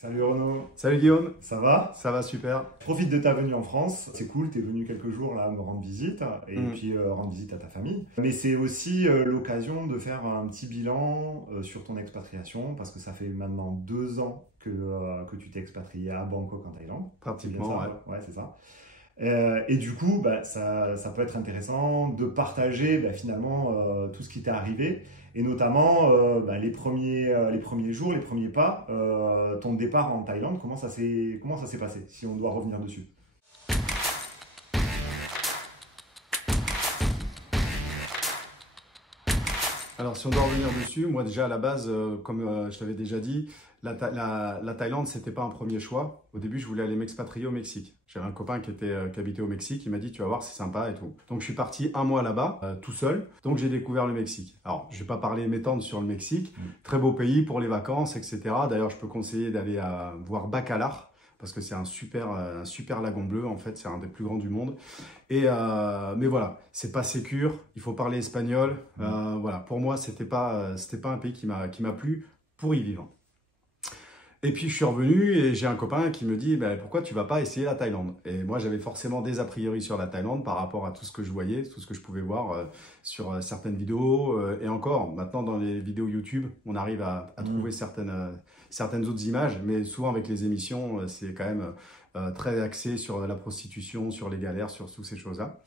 Salut Renaud, Salut Guillaume, ça va? ça va super. Profite de ta venue en France, c'est cool, t'es venu quelques jours là me rendre visite et puis rendre visite à ta famille. Mais c'est aussi l'occasion de faire un petit bilan sur ton expatriation parce que ça fait maintenant 2 ans que tu t'es expatrié à Bangkok en Thaïlande. Pratiquement, ouais. Ouais, c'est ça. Et du coup, ça peut être intéressant de partager finalement tout ce qui t'est arrivé et notamment les premiers jours, les premiers pas, ton départ en Thaïlande, comment ça s'est passé, si on doit revenir dessus. Alors si on doit revenir dessus, moi déjà à la base, comme je t'avais déjà dit, la Thaïlande, c'était pas un premier choix. Au début, je voulais aller m'expatrier au Mexique. J'avais un copain qui habitait au Mexique, il m'a dit tu vas voir, c'est sympa et tout. Donc je suis parti un mois là-bas, tout seul. Donc j'ai découvert le Mexique. Alors je vais pas parler m'étendre sur le Mexique, très beau pays pour les vacances, etc. D'ailleurs, je peux conseiller d'aller voir Bacalar, parce que c'est un super lagon bleu, en fait, c'est un des plus grands du monde. Mais voilà, c'est pas sécure, il faut parler espagnol. Voilà, pour moi, c'était pas un pays qui m'a plu pour y vivre. Et puis je suis revenu et j'ai un copain qui me dit pourquoi tu vas pas essayer la Thaïlande? Et moi j'avais forcément des a priori sur la Thaïlande par rapport à tout ce que je voyais, tout ce que je pouvais voir sur certaines vidéos. Et encore, maintenant dans les vidéos YouTube, on arrive à trouver certaines autres images, mais souvent avec les émissions, c'est quand même très axé sur la prostitution, sur les galères, sur toutes ces choses-là.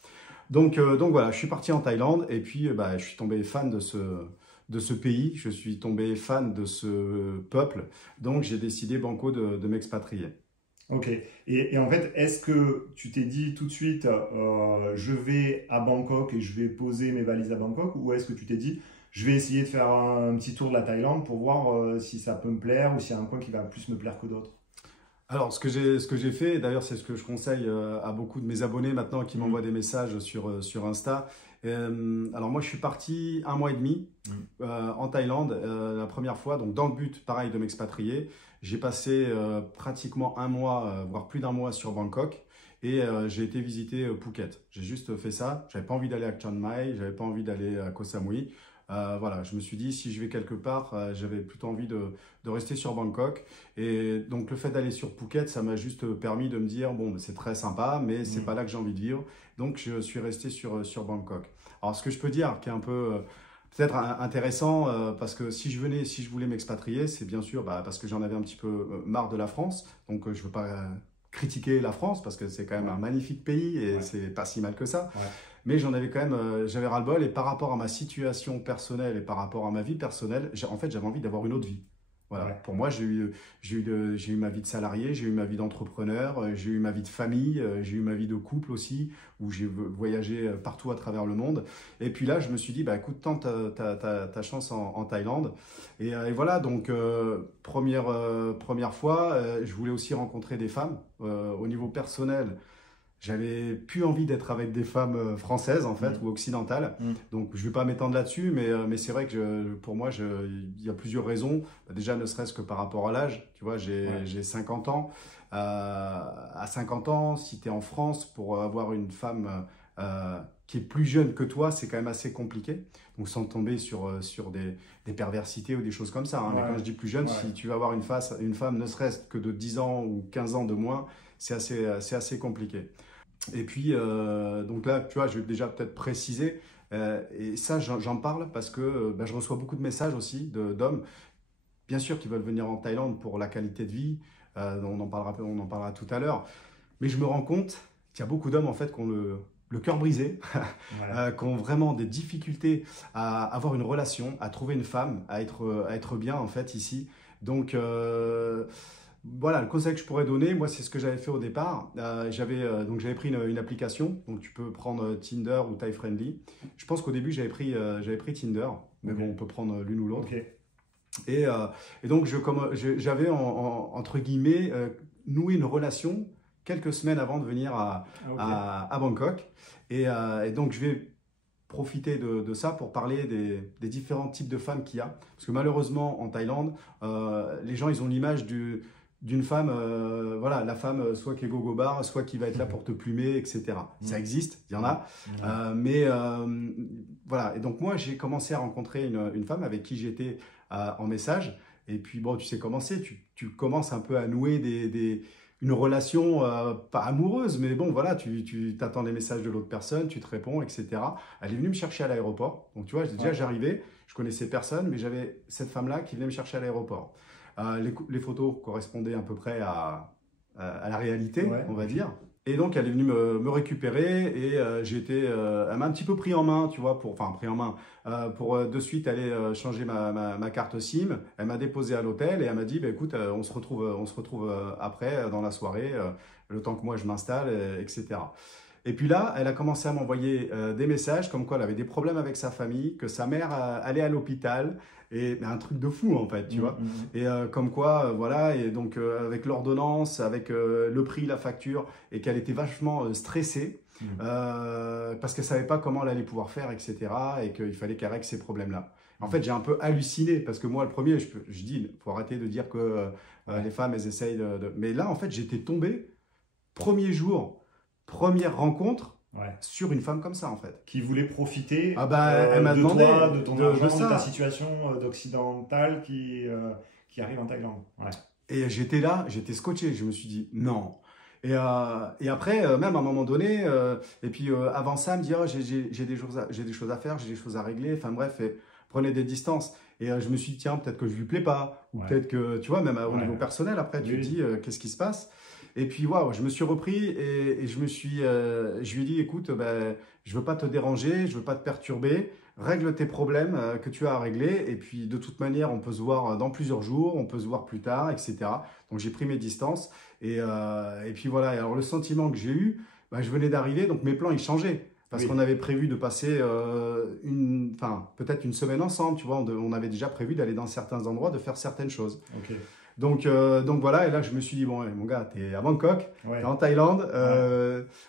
Donc voilà, je suis parti en Thaïlande et puis je suis tombé fan de ce pays, je suis tombé fan de ce peuple, donc j'ai décidé banco de m'expatrier. Ok, et en fait, est-ce que tu t'es dit tout de suite, je vais à Bangkok et je vais poser mes valises à Bangkok, ou est-ce que tu t'es dit, je vais essayer de faire un petit tour de la Thaïlande pour voir si ça peut me plaire ou s'il y a un coin qui va plus me plaire que d'autres? Alors, ce que j'ai fait, et d'ailleurs c'est ce que je conseille à beaucoup de mes abonnés maintenant qui m'envoient des messages sur Insta. Alors moi je suis parti 1 mois et demi en Thaïlande la première fois, donc dans le but pareil de m'expatrier. J'ai passé pratiquement 1 mois, voire plus d'1 mois sur Bangkok et j'ai été visiter Phuket. J'ai juste fait ça, j'avais pas envie d'aller à Chiang Mai, j'avais pas envie d'aller à Koh Samui. Voilà, je me suis dit, si je vais quelque part, j'avais plutôt envie de rester sur Bangkok. Et donc, le fait d'aller sur Phuket, ça m'a juste permis de me dire, bon, c'est très sympa, mais c'est pas là que j'ai envie de vivre. Donc, je suis resté sur Bangkok. Alors, ce que je peux dire, qui est un peu peut-être intéressant, parce que si je voulais m'expatrier, c'est bien sûr parce que j'en avais un petit peu marre de la France. Donc, je ne veux pas critiquer la France, parce que c'est quand même un magnifique pays et c'est pas si mal que ça. Ouais. Mais j'en avais quand même, j'avais ras-le-bol et par rapport à ma situation personnelle et par rapport à ma vie personnelle, en fait, j'avais envie d'avoir une autre vie. Voilà. Ouais. Pour moi, j'ai eu ma vie de salarié, j'ai eu ma vie d'entrepreneur, j'ai eu ma vie de famille, j'ai eu ma vie de couple aussi, où j'ai voyagé partout à travers le monde. Et puis là, je me suis dit, écoute, tente ta chance en Thaïlande. Et voilà, donc première fois, je voulais aussi rencontrer des femmes au niveau personnel. J'avais plus envie d'être avec des femmes françaises en fait ou occidentales. Donc je ne vais pas m'étendre là-dessus, mais c'est vrai que pour moi, il y a plusieurs raisons. Déjà, ne serait-ce que par rapport à l'âge. Tu vois, j'ai 50 ans. À 50 ans, si tu es en France, pour avoir une femme qui est plus jeune que toi, c'est quand même assez compliqué. Donc sans tomber sur des perversités ou des choses comme ça. Hein. Mais quand je dis plus jeune, si tu vas avoir une femme ne serait-ce que de 10 ans ou 15 ans de moins, c'est assez compliqué. Et puis, donc là, tu vois, je vais déjà peut-être préciser, et ça, j'en parle parce que je reçois beaucoup de messages aussi d'hommes, bien sûr, qui veulent venir en Thaïlande pour la qualité de vie, on en parlera tout à l'heure, mais je me rends compte qu'il y a beaucoup d'hommes, en fait, qui ont le cœur brisé, qui ont vraiment des difficultés à avoir une relation, à trouver une femme, à être bien, en fait, ici. Donc, voilà, le conseil que je pourrais donner, moi, c'est ce que j'avais fait au départ. J'avais pris une application, donc tu peux prendre Tinder ou Thai Friendly. Je pense qu'au début, j'avais pris Tinder, mais bon, on peut prendre l'une ou l'autre. Et donc, j'avais, entre guillemets, noué une relation quelques semaines avant de venir à Bangkok. Et donc, je vais profiter de ça pour parler des différents types de femmes qu'il y a. Parce que malheureusement, en Thaïlande, les gens, ils ont l'image d'une femme, voilà, la femme soit qui est gogo-bar, soit qui va être là pour te plumer, etc. Ça existe, il y en a. Voilà, et donc moi, j'ai commencé à rencontrer une femme avec qui j'étais en message. Et puis, bon, tu sais comment c'est, tu commences un peu à nouer une relation, pas amoureuse, mais bon, voilà, tu t'attends les messages de l'autre personne, tu te réponds, etc. Elle est venue me chercher à l'aéroport. Donc, tu vois, déjà, j'arrivais, je connaissais personne, mais j'avais cette femme-là qui venait me chercher à l'aéroport. Les photos correspondaient à peu près à la réalité, on va dire. Et donc, elle est venue me récupérer et elle m'a un petit peu pris en main, tu vois, pris en main, pour de suite aller changer ma carte SIM. Elle m'a déposé à l'hôtel et elle m'a dit, bah, écoute, on se retrouve après dans la soirée, le temps que moi je m'installe, etc. Et puis là, elle a commencé à m'envoyer des messages comme quoi elle avait des problèmes avec sa famille, que sa mère allait à l'hôpital, et un truc de fou en fait, tu vois. Et comme quoi, voilà, et donc avec l'ordonnance, avec le prix, la facture, et qu'elle était vachement stressée parce qu'elle savait pas comment elle allait pouvoir faire, etc. Et qu'il fallait qu'elle règle ces problèmes-là. En fait, j'ai un peu halluciné parce que moi, le premier, je dis, il faut arrêter de dire que les femmes, elles essayent Mais là, en fait, j'étais tombé, premier jour, première rencontre, sur une femme comme ça, en fait. Qui voulait profiter elle m'a demandé toi, de ton argent, de ta situation d'occidentale qui arrive en Thaïlande. Et j'étais là, j'étais scotché, je me suis dit non. Et après, même à un moment donné, et puis avant ça, elle me dit oh, j'ai des choses à faire, j'ai des choses à régler, enfin bref, prenez des distances. Et je me suis dit tiens, peut-être que je lui plais pas, ou peut-être que, tu vois, même au niveau personnel, après, tu te dis qu'est-ce qui se passe? Et puis, waouh, je me suis repris et je lui ai dit, écoute, je veux pas te déranger, je veux pas te perturber, règle tes problèmes que tu as à régler. Et puis, de toute manière, on peut se voir dans plusieurs jours, on peut se voir plus tard, etc. Donc, j'ai pris mes distances. Et puis, voilà. Et alors, le sentiment que j'ai eu, je venais d'arriver, donc mes plans, ils changeaient. Parce qu'on avait prévu de passer peut-être une semaine ensemble, tu vois. On avait déjà prévu d'aller dans certains endroits, de faire certaines choses. Okay. Donc voilà, et là je me suis dit, bon, mon gars, t'es à Bangkok, t'es en Thaïlande,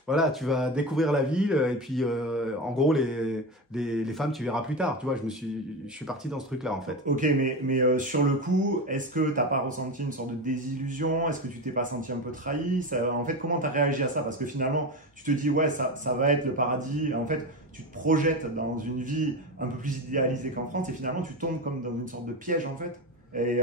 voilà, tu vas découvrir la ville, et puis en gros, les femmes, tu verras plus tard, tu vois, je suis parti dans ce truc-là, en fait. Ok, mais sur le coup, est-ce que t'as pas ressenti une sorte de désillusion? Est-ce que tu t'es pas senti un peu trahi? En fait, comment t'as réagi à ça? Parce que finalement, tu te dis, ouais, ça va être le paradis, en fait, tu te projettes dans une vie un peu plus idéalisée qu'en France, et finalement, tu tombes comme dans une sorte de piège, en fait. Et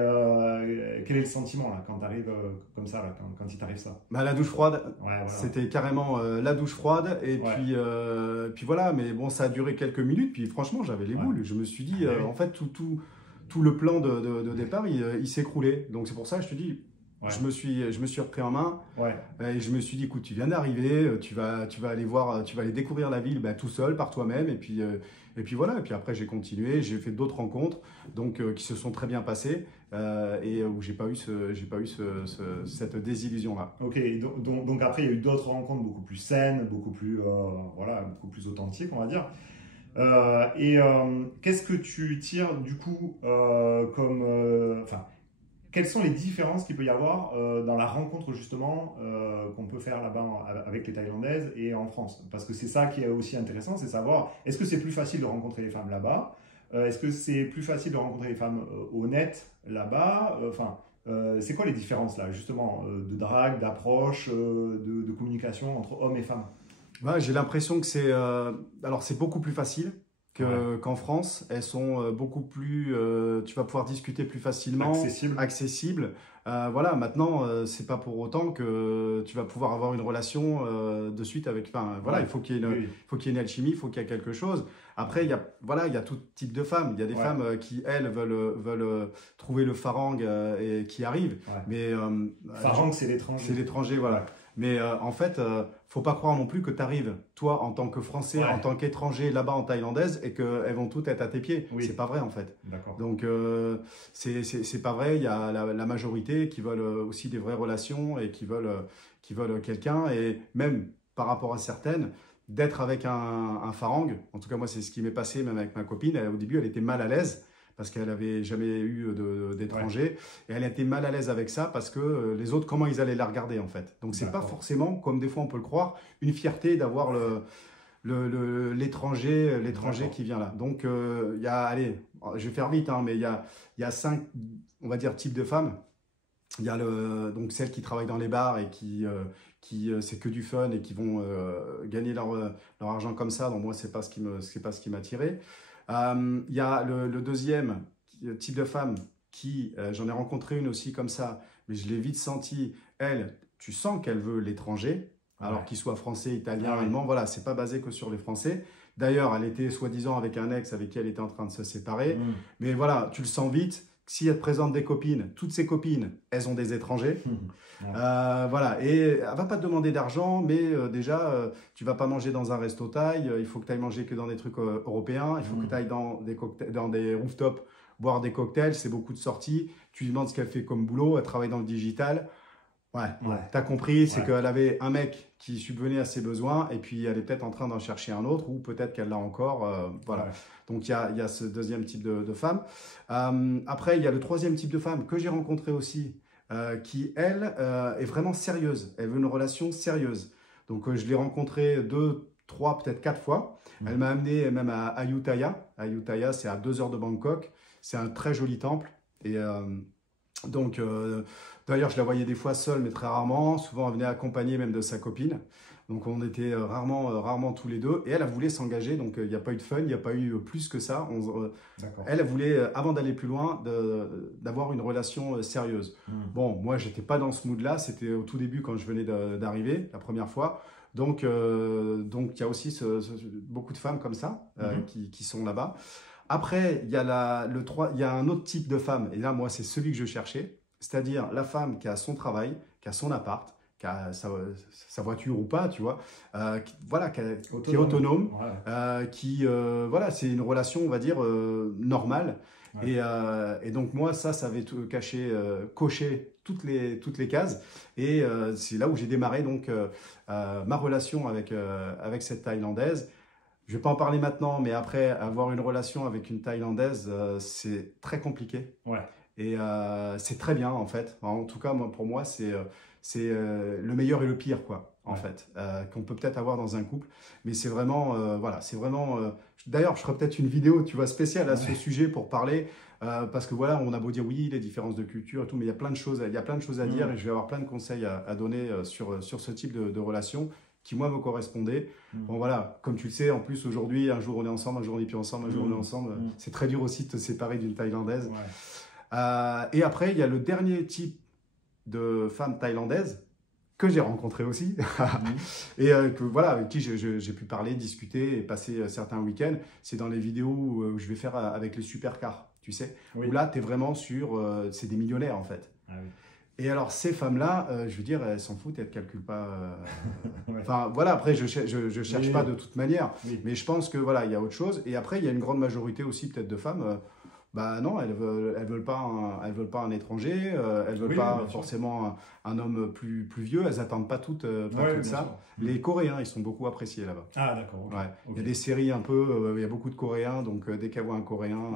quel est le sentiment là, quand tu arrives comme ça, là, quand il t'arrive ça? La douche froide, voilà. C'était carrément la douche froide. Et puis voilà, mais bon, ça a duré quelques minutes. Puis franchement, j'avais les boules. Je me suis dit, en fait, tout le plan de départ, il s'écroulait. Donc c'est pour ça que je te dis, je me suis repris en main. Et je me suis dit, écoute, tu viens d'arriver, tu vas aller découvrir la ville tout seul, par toi-même. Et puis voilà, et puis après j'ai continué, j'ai fait d'autres rencontres qui se sont très bien passées et où j'ai pas eu cette désillusion-là. Ok, donc après il y a eu d'autres rencontres beaucoup plus saines, beaucoup plus authentiques, on va dire. Qu'est-ce que tu tires du coup quelles sont les différences qu'il peut y avoir dans la rencontre justement qu'on peut faire là-bas avec les Thaïlandaises et en France? Parce que c'est ça qui est aussi intéressant, c'est savoir, est-ce que c'est plus facile de rencontrer les femmes là-bas? Est-ce que c'est plus facile de rencontrer les femmes honnêtes là-bas? C'est quoi les différences là, justement, de drague, d'approche, de communication entre hommes et femmes? J'ai l'impression que c'est beaucoup plus facile qu'en France. Elles sont beaucoup plus, tu vas pouvoir discuter plus facilement, accessible. Voilà, maintenant, c'est pas pour autant que tu vas pouvoir avoir une relation de suite avec. Voilà, il faut qu'il y ait une alchimie, il faut qu'il y ait quelque chose. Après, il y a tout type de femmes. Il y a des femmes qui, elles, veulent trouver le farang et qui arrivent. Mais farang, c'est l'étranger. C'est l'étranger, voilà. Mais en fait, faut pas croire non plus que tu arrives, toi, en tant que Français, en tant qu'étranger, là-bas en thaïlandaise, et qu'elles vont toutes être à tes pieds. C'est pas vrai, en fait. Donc, c'est pas vrai. Il y a la majorité qui veulent aussi des vraies relations et qui veulent quelqu'un. Et même par rapport à certaines, d'être avec un farang, en tout cas, moi, c'est ce qui m'est passé, même avec ma copine. Au début, elle était mal à l'aise, parce qu'elle n'avait jamais eu d'étranger. Et elle était mal à l'aise avec ça parce que les autres, comment ils allaient la regarder en fait. Donc, c'est pas forcément, comme des fois on peut le croire, une fierté d'avoir l'étranger qui vient là. Donc, il y a, allez, je vais faire vite, mais il y a 5, on va dire, types de femmes. Il y a donc celles qui travaillent dans les bars et qui c'est que du fun et qui vont gagner leur argent comme ça. Donc, moi, c'est pas ce qui m'a attiré. Il y a le deuxième type de femme j'en ai rencontré une aussi comme ça, mais je l'ai vite senti, elle, tu sens qu'elle veut l'étranger, alors qu'il soit français, italien, allemand, voilà, c'est pas basé que sur les Français. D'ailleurs, elle était soi-disant avec un ex avec qui elle était en train de se séparer, mais voilà, tu le sens vite. Si elle te présente des copines, toutes ses copines, elles ont des étrangers. Voilà, et elle va pas te demander d'argent, mais déjà, tu vas pas manger dans un resto taille, il faut que tu ailles manger que dans des trucs européens, il faut que tu ailles dans des rooftops boire des cocktails, c'est beaucoup de sorties. Tu lui demandes ce qu'elle fait comme boulot, elle travaille dans le digital. Ouais. Tu as compris, c'est qu'elle avait un mec qui subvenait à ses besoins et puis elle est peut-être en train d'en chercher un autre ou peut-être qu'elle l'a encore. Voilà. Donc il y a ce deuxième type de femme. Après, il y a le troisième type de femme que j'ai rencontré aussi qui, elle, est vraiment sérieuse. Elle veut une relation sérieuse. Donc je l'ai rencontrée 2, 3, peut-être 4 fois. Elle m'a amené même à Ayutthaya. Ayutthaya, c'est à 2 heures de Bangkok. C'est un très joli temple. Et donc, d'ailleurs, je la voyais des fois seule, mais très rarement. Souvent, elle venait accompagnée même de sa copine. Donc, on était rarement tous les deux. Et elle voulu s'engager. Donc, il n'y a pas eu de fun, il n'y a pas eu plus que ça. Elle voulait, avant d'aller plus loin, d'avoir une relation sérieuse. Bon, moi, je n'étais pas dans ce mood-là. C'était au tout début quand je venais d'arriver, la première fois. Donc, il y a aussi beaucoup de femmes comme ça qui sont là-bas. Après, il y a un autre type de femme, et là, moi, c'est celui que je cherchais, c'est-à-dire la femme qui a son travail, qui a son appart, qui a sa voiture ou pas, tu vois, qui est autonome, voilà, c'est une relation, on va dire, normale. Et donc, moi, ça avait coché toutes les cases, et c'est là où j'ai démarré donc ma relation avec cette Thaïlandaise. Je ne vais pas en parler maintenant, mais après, avoir une relation avec une Thaïlandaise, c'est très compliqué. Et c'est très bien, en fait. En tout cas, pour moi, c'est le meilleur et le pire, quoi, en fait, qu'on peut peut-être avoir dans un couple. Mais c'est vraiment, voilà, c'est vraiment... D'ailleurs, je ferai peut-être une vidéo, tu vois, spéciale à ce sujet pour parler, parce que voilà, on a beau dire oui, les différences de culture et tout, mais il y a plein de choses à dire et je vais avoir plein de conseils à donner sur ce type de relation qui, moi, me correspondait. Bon, voilà, comme tu le sais, en plus, aujourd'hui, un jour on est ensemble, un jour on n'est plus ensemble, un jour on est ensemble. C'est très dur aussi de te séparer d'une Thaïlandaise. Et après, il y a le dernier type de femme thaïlandaise que j'ai rencontré aussi, et voilà, avec qui j'ai pu parler, discuter et passer certains week-ends. C'est dans les vidéos où je vais faire avec les supercars, tu sais, où là, tu es vraiment sur... c'est des millionnaires, en fait. Et alors, ces femmes-là, je veux dire, elles s'en foutent, elles ne calculent pas. Enfin, voilà, après, je ne cherche pas de toute manière. Mais je pense que voilà, il y a autre chose. Et après, il y a une grande majorité aussi, peut-être, de femmes. Bah non, elles veulent pas un étranger. Elles veulent pas forcément un homme plus vieux. Elles n'attendent pas toutes ça. Les Coréens, ils sont beaucoup appréciés là-bas. Ah, d'accord. Il y a des séries un peu, il y a beaucoup de Coréens. Donc, dès qu'elles voient un Coréen,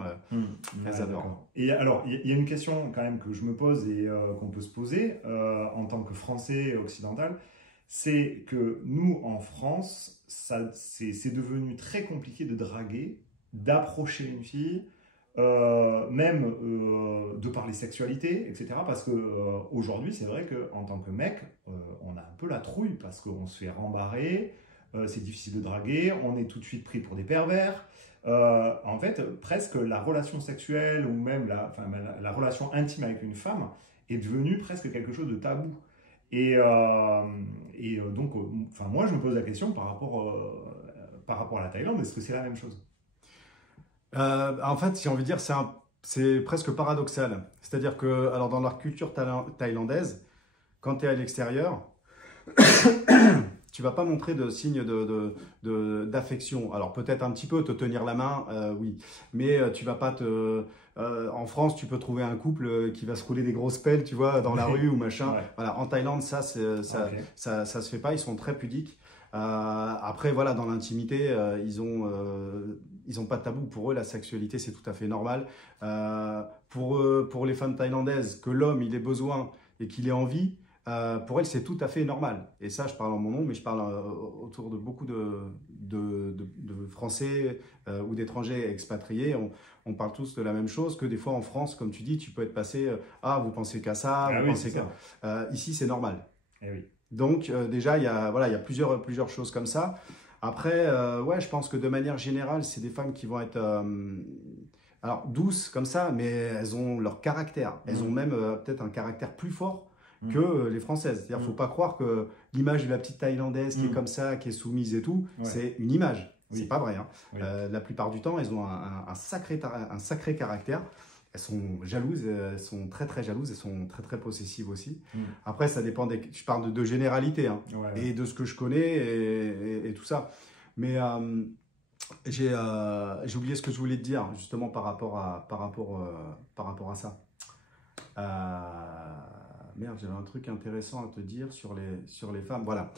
elles adorent. Et alors, il y a une question quand même que je me pose et qu'on peut se poser en tant que Français occidental. C'est que nous, en France, c'est devenu très compliqué de draguer, d'approcher une fille, même de parler sexualité, etc. Parce que aujourd'hui, c'est vrai qu'en tant que mec, on a un peu la trouille parce qu'on se fait rembarrer, c'est difficile de draguer, on est tout de suite pris pour des pervers. En fait, presque la relation sexuelle ou même la relation intime avec une femme est devenue presque quelque chose de tabou. Et donc, moi, je me pose la question par rapport à la Thaïlande, est-ce que c'est la même chose? En fait, si on veut dire, c'est presque paradoxal. C'est-à-dire que, alors dans la culture thaïlandaise, quand tu es à l'extérieur, tu vas pas montrer de signes d'affection. Alors peut-être un petit peu te tenir la main, oui, mais tu vas pas en France, tu peux trouver un couple qui va se rouler des grosses pelles, tu vois, dans la rue ou machin. Voilà, en Thaïlande, ça se fait pas. Ils sont très pudiques. Après, voilà, dans l'intimité, ils ont pas de tabou. Pour eux, la sexualité, c'est tout à fait normal. Pour les femmes thaïlandaises, que l'homme, il ait besoin et qu'il ait envie, pour elles, c'est tout à fait normal. Et ça, je parle en mon nom, mais je parle autour de beaucoup de Français ou d'étrangers expatriés. On parle tous de la même chose, que des fois en France, comme tu dis, tu peux être passé « Ah, vous pensez qu'à ça, vous pensez qu'à… » Ici, c'est normal. Oui. Donc, déjà, il y a plusieurs choses comme ça. Après, je pense que de manière générale, c'est des femmes qui vont être alors douces comme ça, mais elles ont leur caractère. Elles ont même peut-être un caractère plus fort que les Françaises. C'est-à-dire qu'il ne faut pas croire que l'image de la petite Thaïlandaise qui est comme ça, qui est soumise et tout, c'est une image. Oui. C'est pas vrai. Hein. Oui. La plupart du temps, elles ont un sacré caractère. Elles sont jalouses, elles sont très très jalouses, elles sont très très possessives aussi. Après, ça dépend je parle de généralité hein, et de ce que je connais et tout ça. Mais j'ai oublié ce que je voulais te dire justement par rapport à ça. Merde, j'avais un truc intéressant à te dire sur les femmes. Voilà.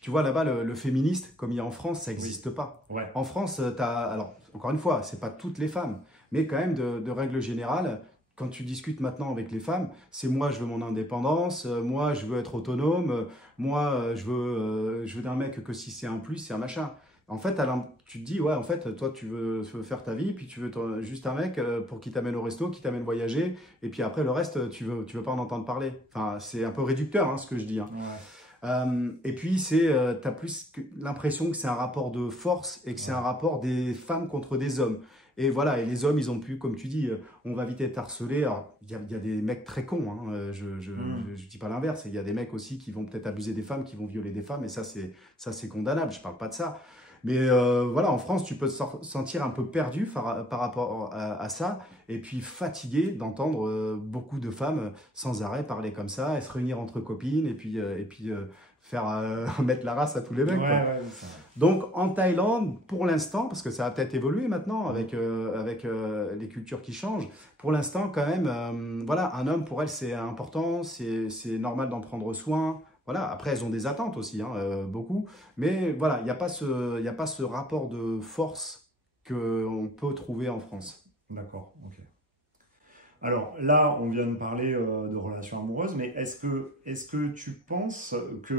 Tu vois, là-bas, le féministe, comme il y a en France, ça n'existe pas. Ouais. En France, alors, encore une fois, ce n'est pas toutes les femmes, mais quand même, de règle générale, quand tu discutes maintenant avec les femmes, c'est moi, je veux mon indépendance, moi, je veux être autonome, moi, je veux d'un mec que si c'est un plus, c'est un machin. En fait, tu te dis, ouais, en fait, toi, tu veux faire ta vie, puis tu veux juste un mec pour qui t'amène au resto, qui t'amène voyager, et puis après, le reste, tu veux pas en entendre parler. Enfin, c'est un peu réducteur, hein, ce que je dis. Hein. Ouais. Et puis, tu as plus l'impression que c'est un rapport de force et que c'est un rapport des femmes contre des hommes. Et voilà, et les hommes, ils ont pu, comme tu dis, on va vite être harcelés. Alors, il y a des mecs très cons, hein, je dis pas l'inverse. Il y a des mecs aussi qui vont peut-être abuser des femmes, qui vont violer des femmes, et ça, c'est condamnable, je parle pas de ça. Mais voilà, en France, tu peux te sentir un peu perdu par rapport à ça, et puis fatigué d'entendre beaucoup de femmes sans arrêt parler comme ça, et se réunir entre copines, et puis faire mettre la race à tous les mecs. Ouais, donc en Thaïlande, pour l'instant, parce que ça a peut-être évolué maintenant avec les cultures qui changent, pour l'instant quand même, voilà, un homme pour elle c'est important, c'est normal d'en prendre soin. Voilà, après elles ont des attentes aussi, hein, beaucoup, mais voilà, il n'y a pas ce rapport de force qu'on peut trouver en France. D'accord, ok. Alors là, on vient de parler de relations amoureuses, mais est-ce que tu penses que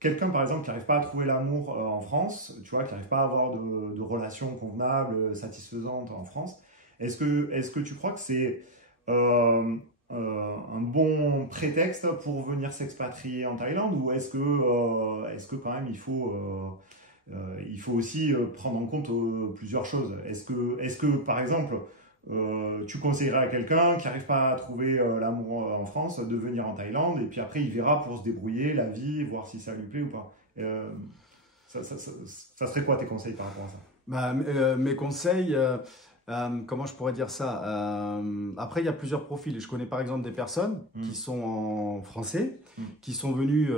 quelqu'un, par exemple, qui n'arrive pas à trouver l'amour en France, tu vois, qui n'arrive pas à avoir de relations convenables, satisfaisantes en France, est-ce que tu crois que c'est un bon prétexte pour venir s'expatrier en Thaïlande, ou est-ce que quand même il faut aussi prendre en compte plusieurs choses? Est-ce que par exemple tu conseillerais à quelqu'un qui n'arrive pas à trouver l'amour en France de venir en Thaïlande, et puis après il verra pour se débrouiller la vie, voir si ça lui plaît ou pas? Ça serait quoi tes conseils par rapport à ça? Mes conseils, comment je pourrais dire ça? Après, il y a plusieurs profils. Je connais par exemple des personnes qui sont en français, qui sont venues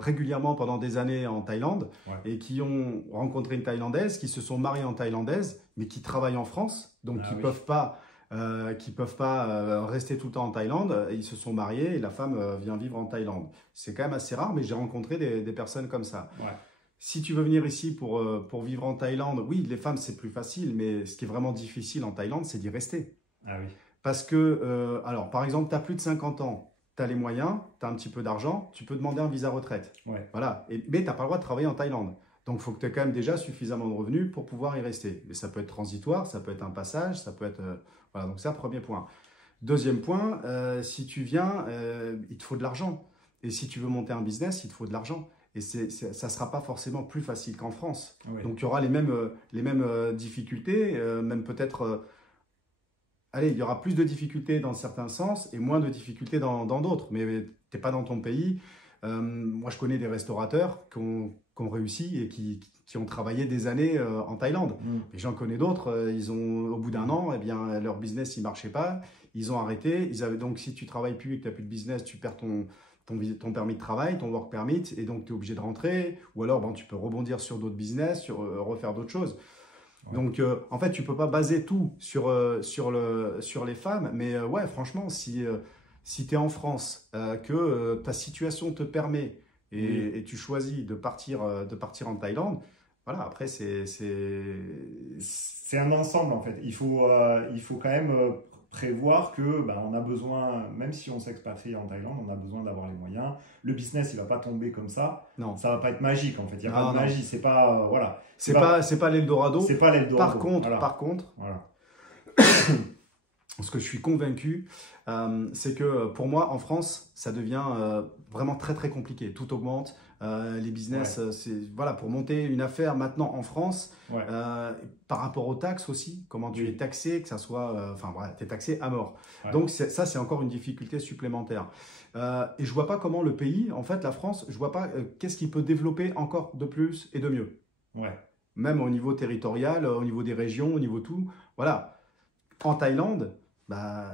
régulièrement pendant des années en Thaïlande et qui ont rencontré une Thaïlandaise, qui se sont mariées en Thaïlandaise, mais qui travaillent en France, donc qui peuvent pas rester tout le temps en Thaïlande. Ils se sont mariés et la femme vient vivre en Thaïlande. C'est quand même assez rare, mais j'ai rencontré des personnes comme ça. Ouais. Si tu veux venir ici pour vivre en Thaïlande, oui, les femmes, c'est plus facile, mais ce qui est vraiment difficile en Thaïlande, c'est d'y rester. Ah oui. Parce que, alors, par exemple, tu as plus de 50 ans, tu as les moyens, tu as un petit peu d'argent, tu peux demander un visa retraite. Ouais. Voilà. Mais tu n'as pas le droit de travailler en Thaïlande. Donc, il faut que tu aies quand même déjà suffisamment de revenus pour pouvoir y rester. Mais ça peut être transitoire, ça peut être un passage, ça peut être… voilà, donc c'est un premier point. Deuxième point, si tu viens, il te faut de l'argent. Et si tu veux monter un business, il te faut de l'argent. Et ça ne sera pas forcément plus facile qu'en France. Oui. Donc, il y aura les mêmes difficultés, même peut-être… allez, il y aura plus de difficultés dans certains sens et moins de difficultés dans d'autres. Mais tu n'es pas dans ton pays. Moi, je connais des restaurateurs qui ont réussi et qui ont travaillé des années en Thaïlande. Et j'en connais d'autres, au bout d'un an, eh bien, leur business ne marchait pas. Ils ont arrêté. Donc, si tu ne travailles plus et que tu n'as plus de business, tu perds ton permis de travail, ton work permit, et donc tu es obligé de rentrer, ou alors tu peux rebondir sur d'autres business, refaire d'autres choses. Ouais. Donc, en fait, tu ne peux pas baser tout sur les femmes, mais ouais, franchement, si tu es en France, que ta situation te permet, et tu choisis de partir en Thaïlande, voilà, après, c'est un ensemble, en fait. Il faut quand même… prévoir que on a besoin, même si on s'expatrie en Thaïlande, on a besoin d'avoir les moyens. Le business, il va pas tomber comme ça. Non. Ça va pas être magique en fait. Il y a pas de magie. C'est pas voilà. C'est pas l'Eldorado. C'est pas l'Eldorado. Par contre, voilà. ce que je suis convaincu, c'est que pour moi, en France, ça devient vraiment très très compliqué. Tout augmente. Les business, voilà, pour monter une affaire maintenant en France, par rapport aux taxes aussi, comment tu es taxé, que ça soit, enfin voilà, tu es taxé à mort. Donc ça, c'est encore une difficulté supplémentaire. Et je vois pas comment le pays, en fait, la France, je vois pas qu'est-ce qu'il peut développer encore de plus et de mieux. Même au niveau territorial, au niveau des régions, au niveau tout. Voilà. En Thaïlande, bah,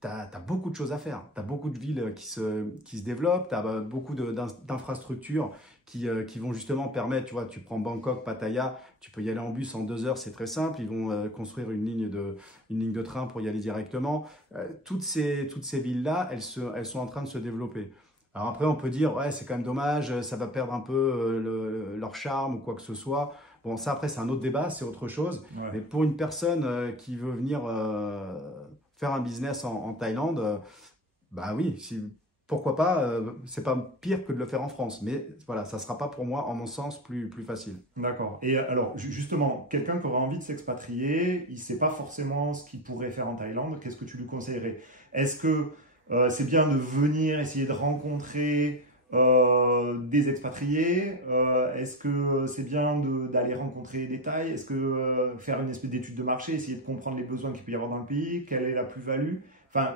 tu as beaucoup de choses à faire. Tu as beaucoup de villes qui se développent, tu as beaucoup d'infrastructures qui vont justement permettre, tu vois, tu prends Bangkok, Pattaya, tu peux y aller en bus en 2 heures, c'est très simple. Ils vont construire une ligne de train pour y aller directement. Toutes ces villes-là, elles sont en train de se développer. Alors après, on peut dire, ouais, c'est quand même dommage, ça va perdre un peu leur charme ou quoi que ce soit. Bon, ça après, c'est un autre débat, c'est autre chose. Mais pour une personne qui veut venir faire un business en Thaïlande, bah oui, pourquoi pas, c'est pas pire que de le faire en France. Mais voilà, ça sera pas pour moi, en mon sens, plus facile. D'accord. Et alors, justement, quelqu'un qui aura envie de s'expatrier, il ne sait pas forcément ce qu'il pourrait faire en Thaïlande, qu'est-ce que tu lui conseillerais? Est-ce que c'est bien de venir essayer de rencontrer des expatriés? Est-ce que c'est bien d'aller rencontrer des Thaïs? Est-ce que faire une espèce d'étude de marché, essayer de comprendre les besoins qu'il peut y avoir dans le pays? Quelle est la plus-value? Enfin,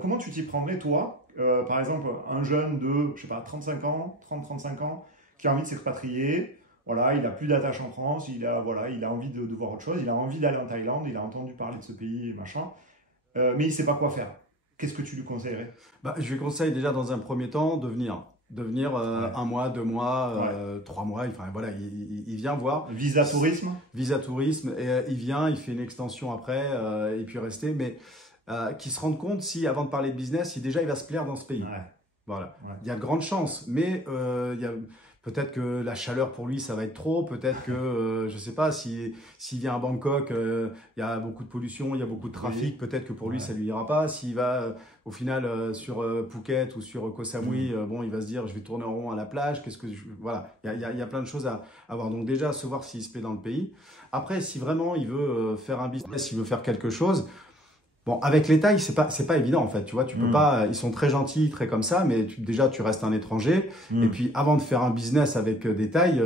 comment tu t'y prendrais, toi, par exemple, un jeune de, je sais pas, 35 ans, 30-35 ans, qui a envie de s'expatrier? Voilà, il n'a plus d'attache en France, il a envie de voir autre chose, il a envie d'aller en Thaïlande, il a entendu parler de ce pays et machin, mais il ne sait pas quoi faire. Qu'est-ce que tu lui conseillerais? Bah, je lui conseille déjà dans un premier temps de venir. Un mois, 2 mois, 3 mois, enfin voilà, il vient voir. Visa tourisme? Visa tourisme, et il vient, il fait une extension après, et puis rester, mais qu'il se rende compte si, avant de parler de business, il va se plaire dans ce pays. Voilà. Il y a de grandes chances, mais il y a peut-être que la chaleur pour lui, ça va être trop. Peut-être que, je ne sais pas, s'il vient à Bangkok, il y a beaucoup de pollution, il y a beaucoup de trafic. Peut-être que pour lui, ça ne lui ira pas. S'il va au final sur Phuket ou sur Koh Samui, bon, il va se dire, je vais tourner en rond à la plage. Voilà, il y a plein de choses à voir. Donc déjà, se voir s'il se plaît dans le pays. Après, si vraiment il veut faire un business, il veut faire quelque chose. Bon, avec les Thaïs, c'est pas évident en fait, tu vois, tu peux pas, ils sont très gentils, très comme ça, mais déjà tu restes un étranger, et puis avant de faire un business avec des Thaïs,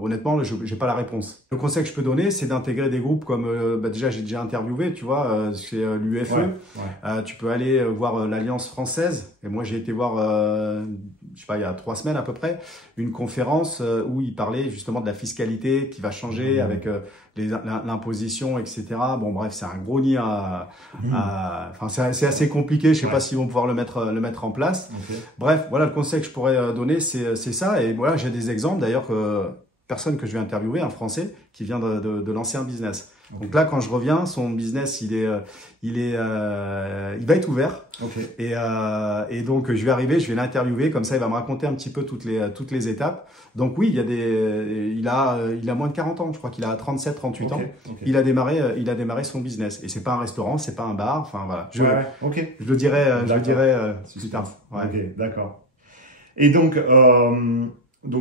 honnêtement, j'ai pas la réponse. Le conseil que je peux donner, c'est d'intégrer des groupes comme, déjà j'ai déjà interviewé, tu vois, chez l'UFE, tu peux aller voir l'Alliance française, et moi j'ai été voir, je sais pas, il y a 3 semaines à peu près, une conférence où ils parlaient justement de la fiscalité qui va changer avec l'imposition, etc. Bon, bref, c'est un gros nid enfin, c'est assez compliqué. Je sais pas s'ils vont pouvoir le mettre en place. Bref, voilà le conseil que je pourrais donner, c'est ça. Et voilà, j'ai des exemples d'ailleurs personne que je vais interviewer, un Français qui vient de lancer un business. Donc là, quand je reviens, son business, il va être ouvert. Et donc, je vais arriver, je vais l'interviewer. Comme ça, il va me raconter un petit peu toutes les étapes. Donc oui, il a moins de 40 ans. Je crois qu'il a 37, 38 ans. Il a démarré son business. Et c'est pas un restaurant, c'est pas un bar. Enfin, voilà. Je le dirai plus tard. Ok, d'accord. Et donc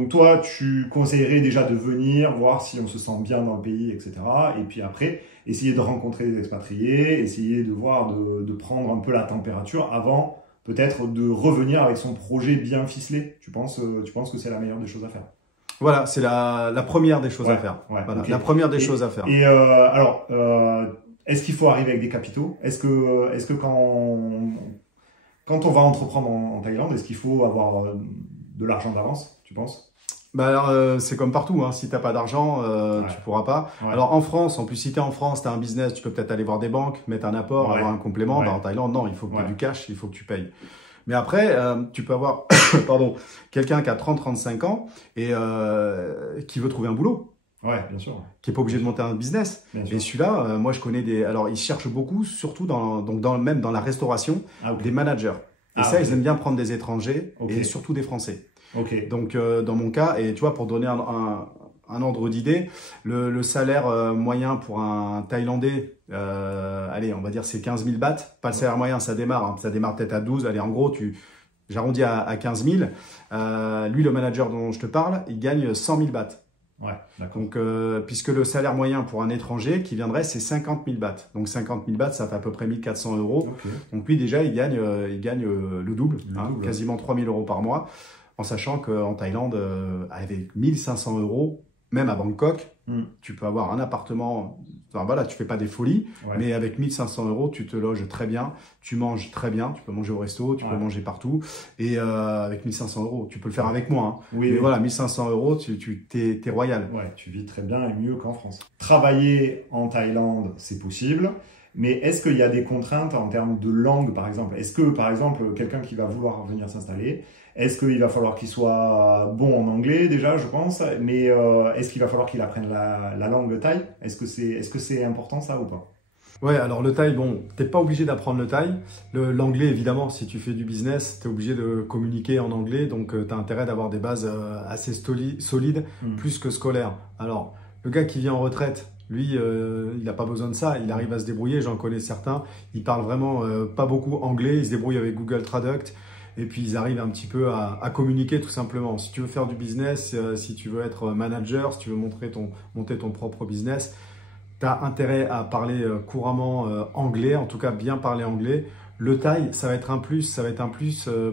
toi, tu conseillerais déjà de venir voir si on se sent bien dans le pays, etc. Et puis après, essayer de rencontrer des expatriés, essayer de voir, de prendre un peu la température avant peut-être de revenir avec son projet bien ficelé. Tu penses que c'est la meilleure des choses à faire? Voilà, c'est la première des choses à faire. Voilà, la première des choses à faire. Et alors, est-ce qu'il faut arriver avec des capitaux? Est-ce que quand on va entreprendre en Thaïlande, est-ce qu'il faut avoir de l'argent d'avance, tu penses? Bah alors, c'est comme partout, hein. Si tu n'as pas d'argent, tu pourras pas. Alors en France, en plus, si tu es en France, tu as un business, tu peux peut-être aller voir des banques, mettre un apport, avoir un complément. Bah, en Thaïlande, non, il faut que tu aies du cash, il faut que tu payes. Mais après, tu peux avoir quelqu'un qui a 30-35 ans et qui veut trouver un boulot. Ouais, bien sûr. Qui n'est pas obligé de monter un business. Et celui-là, moi, je connais des... Alors, ils cherchent beaucoup, surtout même dans la restauration, des managers. Et ils aiment bien prendre des étrangers et surtout des Français. Donc, dans mon cas, et tu vois, pour donner un ordre d'idée, le salaire moyen pour un Thaïlandais, allez, on va dire c'est 15 000 bahts. Pas le salaire moyen, ça démarre peut-être à 12. Allez, en gros, j'arrondis à 15 000. Lui, le manager dont je te parle, il gagne 100 000 bahts. Ouais, d'accord. Donc, puisque le salaire moyen pour un étranger qui viendrait, c'est 50 000 bahts. Donc 50 000 bahts, ça fait à peu près 1 400 euros. Okay. Donc lui, déjà, il gagne le double, quasiment 3 000 euros par mois, en sachant qu'en Thaïlande, avec 1 500 euros, même à Bangkok, tu peux avoir un appartement. Enfin, voilà, tu fais pas des folies, mais avec 1 500 euros, tu te loges très bien, tu manges très bien, tu peux manger au resto, tu peux manger partout. Et avec 1 500 euros, tu peux le faire avec moi. Hein. Mais voilà, 1 500 euros, t'es royal. Ouais, tu vis très bien et mieux qu'en France. Travailler en Thaïlande, c'est possible. Mais est-ce qu'il y a des contraintes en termes de langue, par exemple? Est-ce que, par exemple, quelqu'un qui va vouloir venir s'installer, est-ce qu'il va falloir qu'il soit bon en anglais déjà, je pense, mais est-ce qu'il va falloir qu'il apprenne la langue thaï? Est-ce que c'est important ça ou pas? Ouais, alors le thaï, bon, t'es pas obligé d'apprendre le thaï. L'anglais, évidemment, si tu fais du business, tu es obligé de communiquer en anglais, donc tu as intérêt d'avoir des bases assez solides, plus que scolaires. Alors, le gars qui vient en retraite, lui, il n'a pas besoin de ça, il arrive à se débrouiller, j'en connais certains, ils parlent vraiment pas beaucoup anglais, ils se débrouillent avec Google Traduct, et puis ils arrivent un petit peu à communiquer tout simplement. Si tu veux faire du business, si tu veux être manager, si tu veux monter ton propre business, tu as intérêt à parler couramment anglais, en tout cas bien parler anglais. Le thaï, ça va être un plus,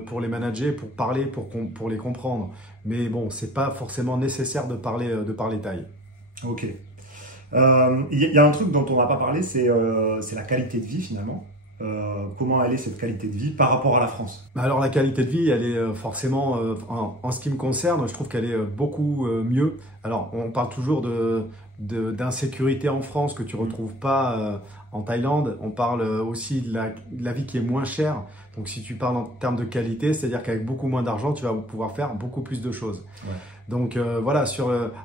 pour les managers, pour parler, pour les comprendre. Mais bon, c'est pas forcément nécessaire de parler thaï. Ok. Il y a un truc dont on n'a pas parlé, c'est la qualité de vie finalement. Comment elle est cette qualité de vie par rapport à la France? Alors la qualité de vie, elle est forcément, en ce qui me concerne, je trouve qu'elle est beaucoup mieux. Alors on parle toujours d'insécurité en France que tu ne retrouves pas en Thaïlande. On parle aussi de la vie qui est moins chère. Donc si tu parles en termes de qualité, c'est-à-dire qu'avec beaucoup moins d'argent, tu vas pouvoir faire beaucoup plus de choses. Ouais. Donc voilà,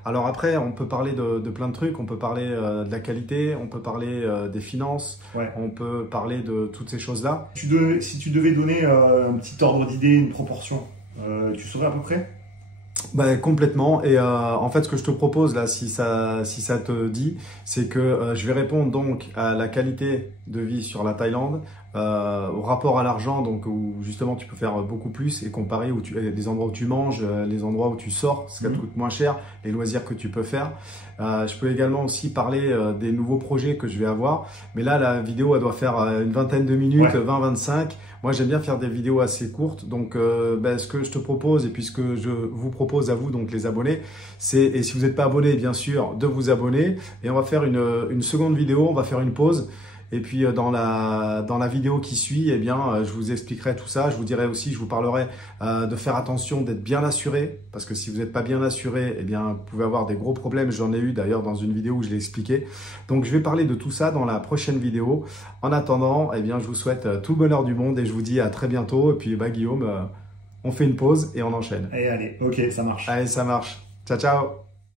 alors après, on peut parler de plein de trucs, on peut parler de la qualité, on peut parler des finances, on peut parler de toutes ces choses-là. Si tu devais donner un petit ordre d'idée, une proportion, tu saurais à peu près? Ben, complètement. Et en fait, ce que je te propose là, si ça te dit, c'est que je vais répondre donc à la qualité de vie sur la Thaïlande, au rapport à l'argent, donc où justement tu peux faire beaucoup plus et comparer les endroits où tu manges, les endroits où tu sors, ce qui coûte moins cher, les loisirs que tu peux faire. Je peux également aussi parler des nouveaux projets que je vais avoir. Mais là, la vidéo, elle doit faire une vingtaine de minutes, 20-25. Moi, j'aime bien faire des vidéos assez courtes. Donc, ce que je te propose et puis ce que je vous propose à vous, donc les abonnés, et si vous n'êtes pas abonné, bien sûr, de vous abonner. Et on va faire une seconde vidéo, on va faire une pause. Et puis dans la vidéo qui suit, eh bien, je vous expliquerai tout ça. Je vous dirai aussi, je vous parlerai de faire attention, d'être bien assuré. Parce que si vous n'êtes pas bien assuré, eh bien, vous pouvez avoir des gros problèmes. J'en ai eu d'ailleurs dans une vidéo où je l'ai expliqué. Donc je vais parler de tout ça dans la prochaine vidéo. En attendant, eh bien, je vous souhaite tout le bonheur du monde et je vous dis à très bientôt. Et puis Guillaume, on fait une pause et on enchaîne. Et allez, ok, ça marche. Allez, ça marche. Ciao, ciao.